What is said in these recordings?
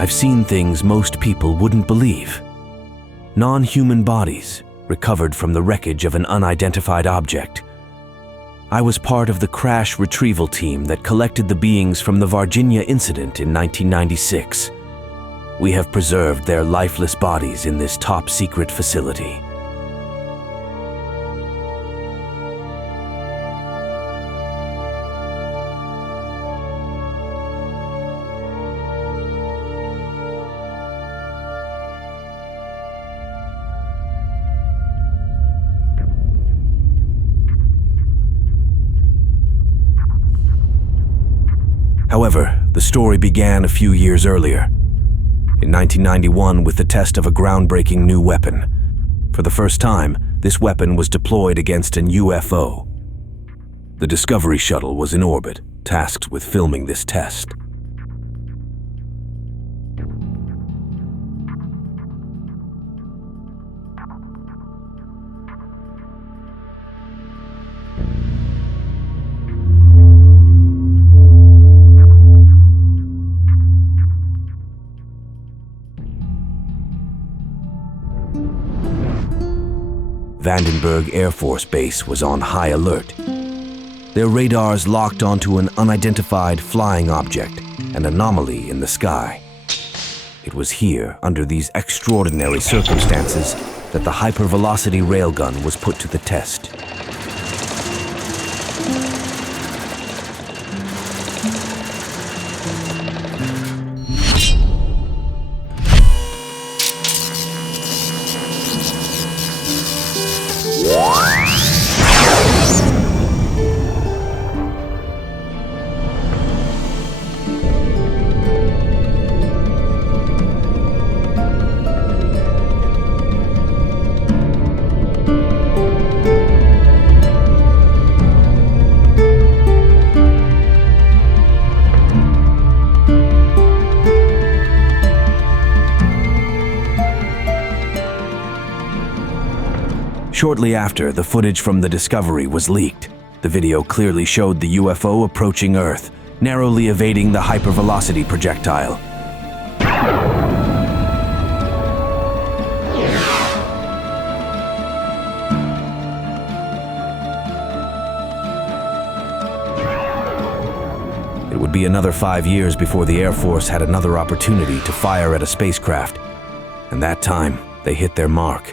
I've seen things most people wouldn't believe. Non-human bodies recovered from the wreckage of an unidentified object. I was part of the crash retrieval team that collected the beings from the Varginha incident in 1996. We have preserved their lifeless bodies in this top-secret facility. However, the story began a few years earlier. In 1991, with the test of a groundbreaking new weapon. For the first time, this weapon was deployed against an UFO. The Discovery Shuttle was in orbit, tasked with filming this test. Vandenberg Air Force Base was on high alert. Their radars locked onto an unidentified flying object, an anomaly in the sky. It was here, under these extraordinary circumstances, that the hypervelocity railgun was put to the test. Shortly after, the footage from the Discovery was leaked. The video clearly showed the UFO approaching Earth, narrowly evading the hypervelocity projectile. It would be another 5 years before the Air Force had another opportunity to fire at a spacecraft. And that time, they hit their mark.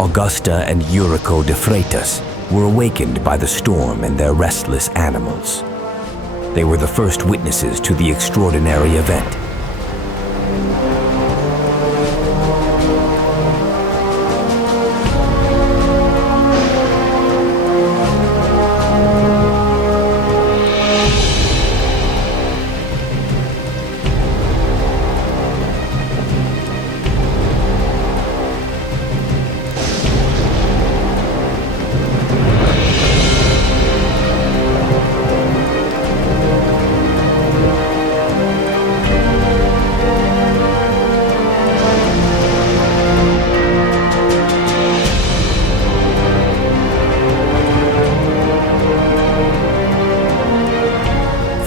Augusta and Eurico de Freitas were awakened by the storm and their restless animals. They were the first witnesses to the extraordinary event.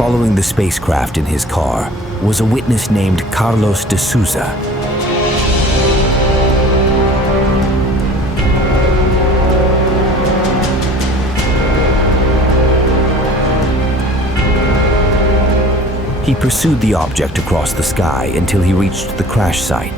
Following the spacecraft in his car was a witness named Carlos de Souza. He pursued the object across the sky until he reached the crash site.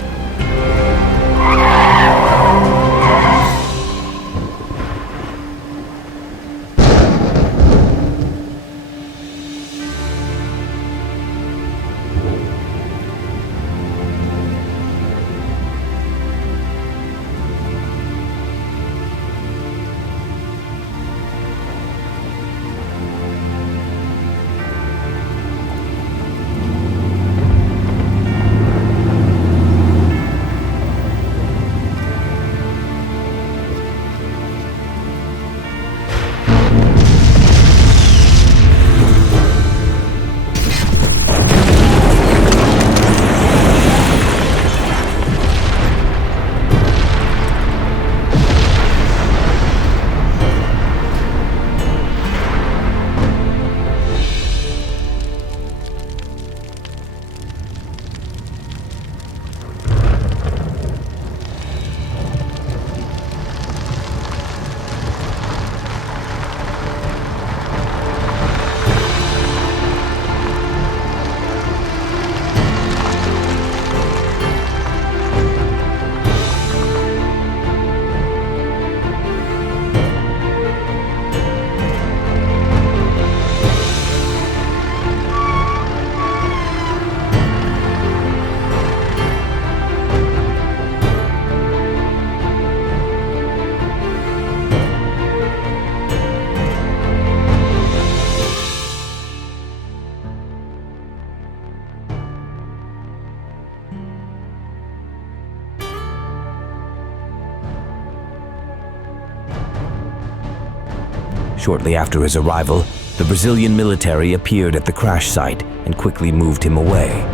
Shortly after his arrival, the Brazilian military appeared at the crash site and quickly moved him away.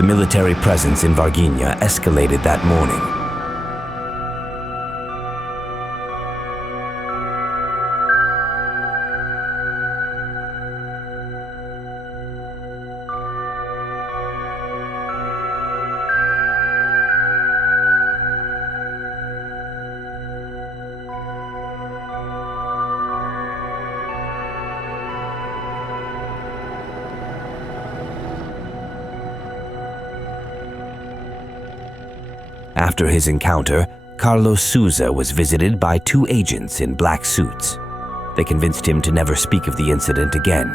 The military presence in Varginha escalated that morning. After his encounter, Carlos Souza was visited by two agents in black suits. They convinced him to never speak of the incident again.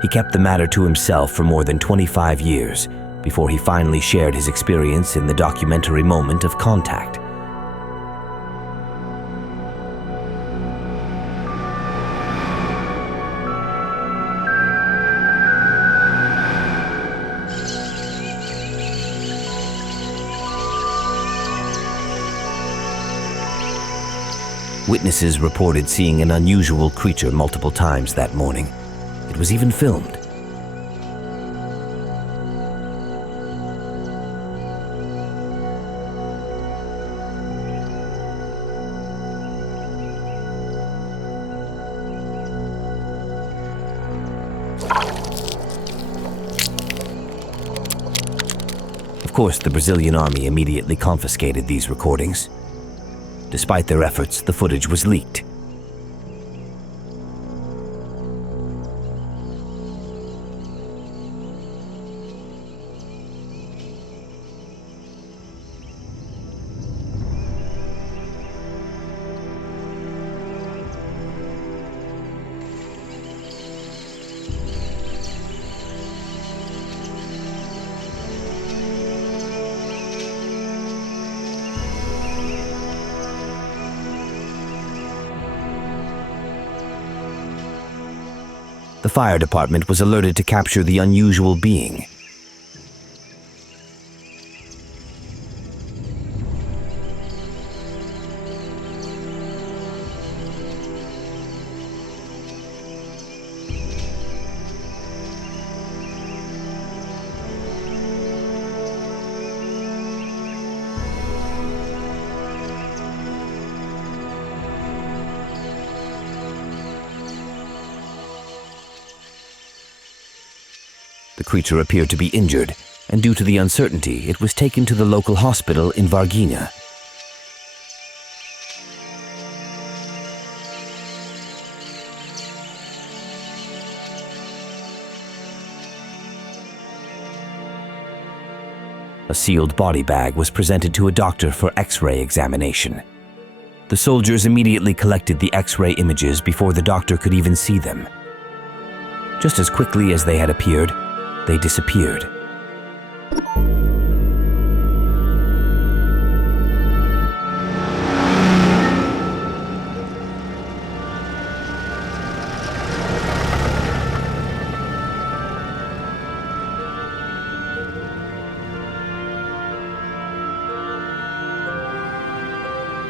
He kept the matter to himself for more than 25 years before he finally shared his experience in the documentary Moment of Contact. Witnesses reported seeing an unusual creature multiple times that morning. It was even filmed. Of course, the Brazilian army immediately confiscated these recordings. Despite their efforts, the footage was leaked. The fire department was alerted to capture the unusual being. The creature appeared to be injured, and due to the uncertainty, it was taken to the local hospital in Varginha. A sealed body bag was presented to a doctor for X-ray examination. The soldiers immediately collected the X-ray images before the doctor could even see them. Just as quickly as they had appeared, they disappeared.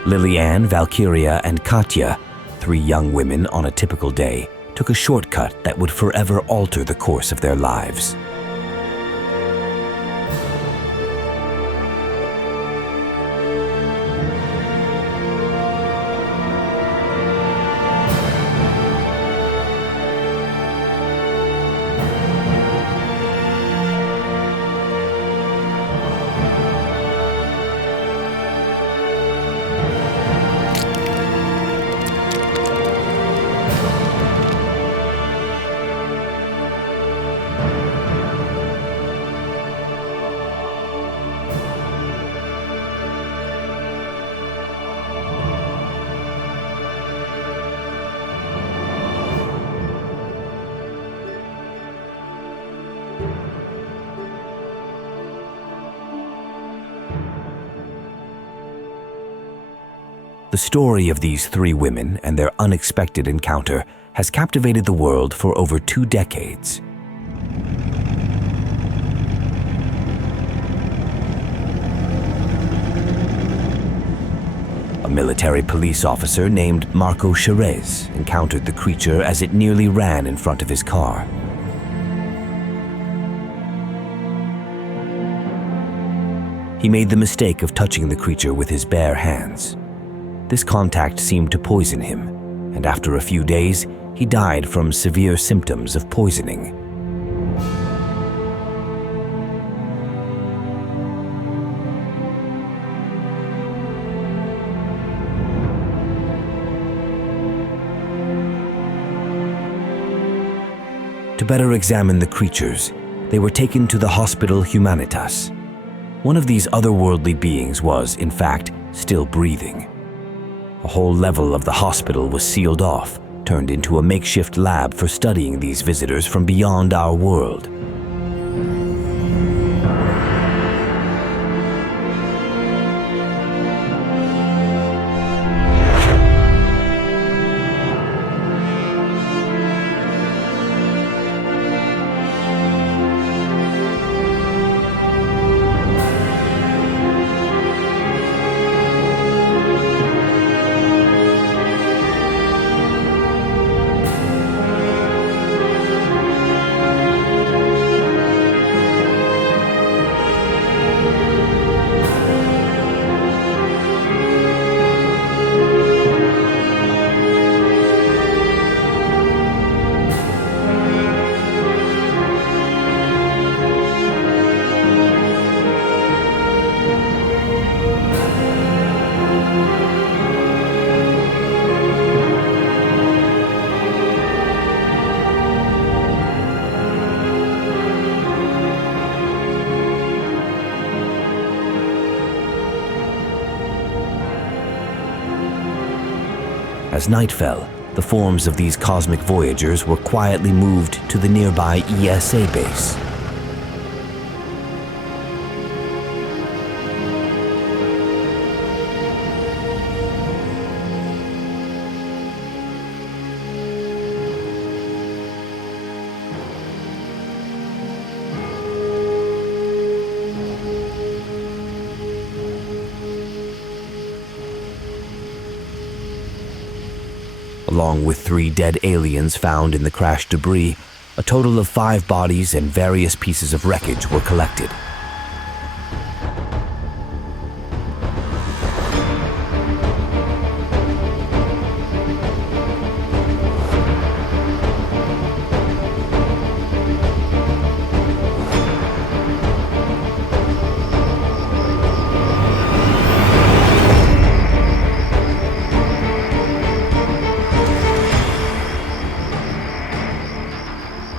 Liliane, Valkyria, and Katya, 3 young women on a typical day, took a shortcut that would forever alter the course of their lives. The story of these 3 women and their unexpected encounter has captivated the world for over 2 decades. A military police officer named Marco Cherez encountered the creature as it nearly ran in front of his car. He made the mistake of touching the creature with his bare hands. This contact seemed to poison him, and after a few days, he died from severe symptoms of poisoning. To better examine the creatures, they were taken to the Hospital Humanitas. One of these otherworldly beings was, in fact, still breathing. A whole level of the hospital was sealed off, turned into a makeshift lab for studying these visitors from beyond our world. As night fell, the forms of these cosmic voyagers were quietly moved to the nearby ESA base. Along with 3 dead aliens found in the crash debris, a total of 5 bodies and various pieces of wreckage were collected.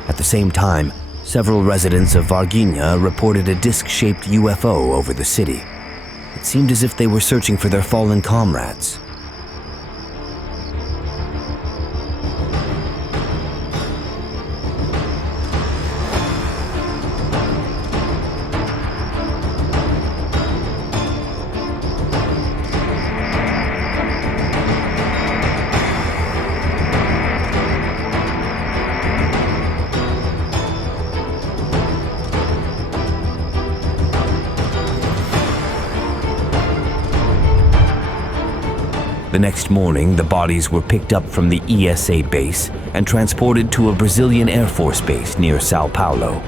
At the same time, several residents of Varginha reported a disc-shaped UFO over the city. It seemed as if they were searching for their fallen comrades. The next morning, the bodies were picked up from the ESA base and transported to a Brazilian Air Force base near Sao Paulo.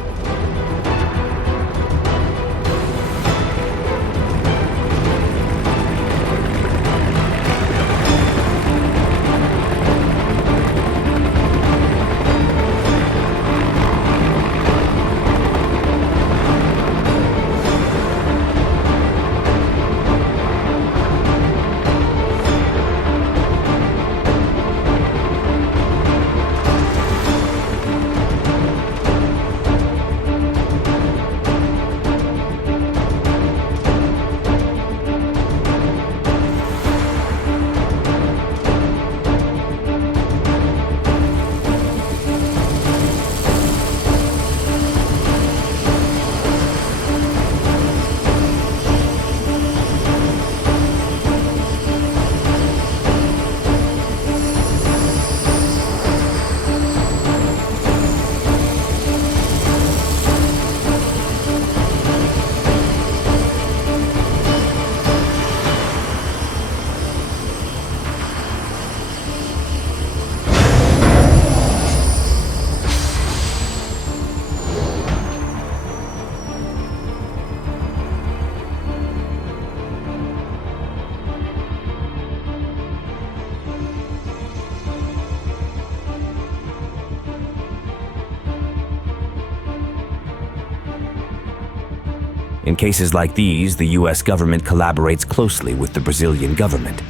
In cases like these, the US government collaborates closely with the Brazilian government.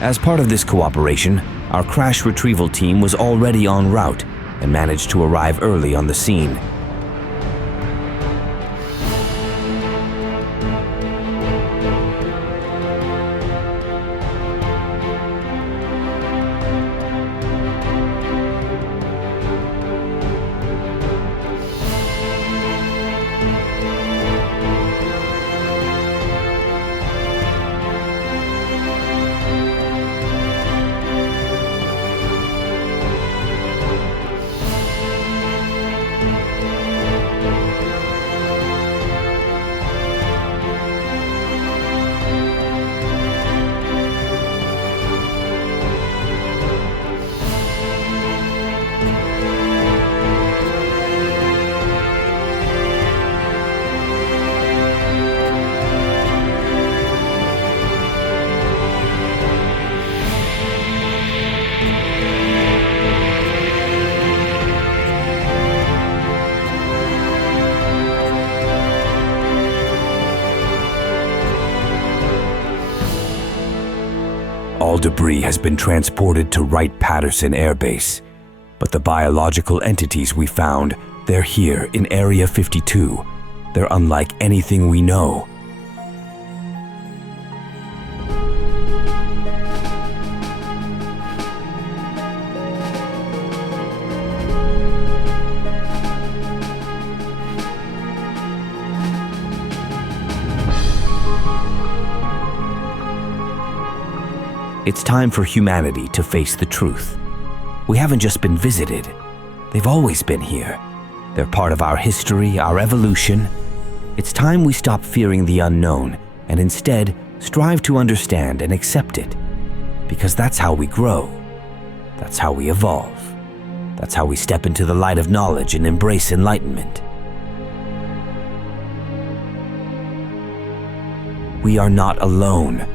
As part of this cooperation, our crash retrieval team was already en route and managed to arrive early on the scene. All debris has been transported to Wright-Patterson Air Base, but the biological entities we found, they're here in Area 52. They're unlike anything we know. It's time for humanity to face the truth. We haven't just been visited. They've always been here. They're part of our history, our evolution. It's time we stop fearing the unknown and instead strive to understand and accept it. Because that's how we grow. That's how we evolve. That's how we step into the light of knowledge and embrace enlightenment. We are not alone.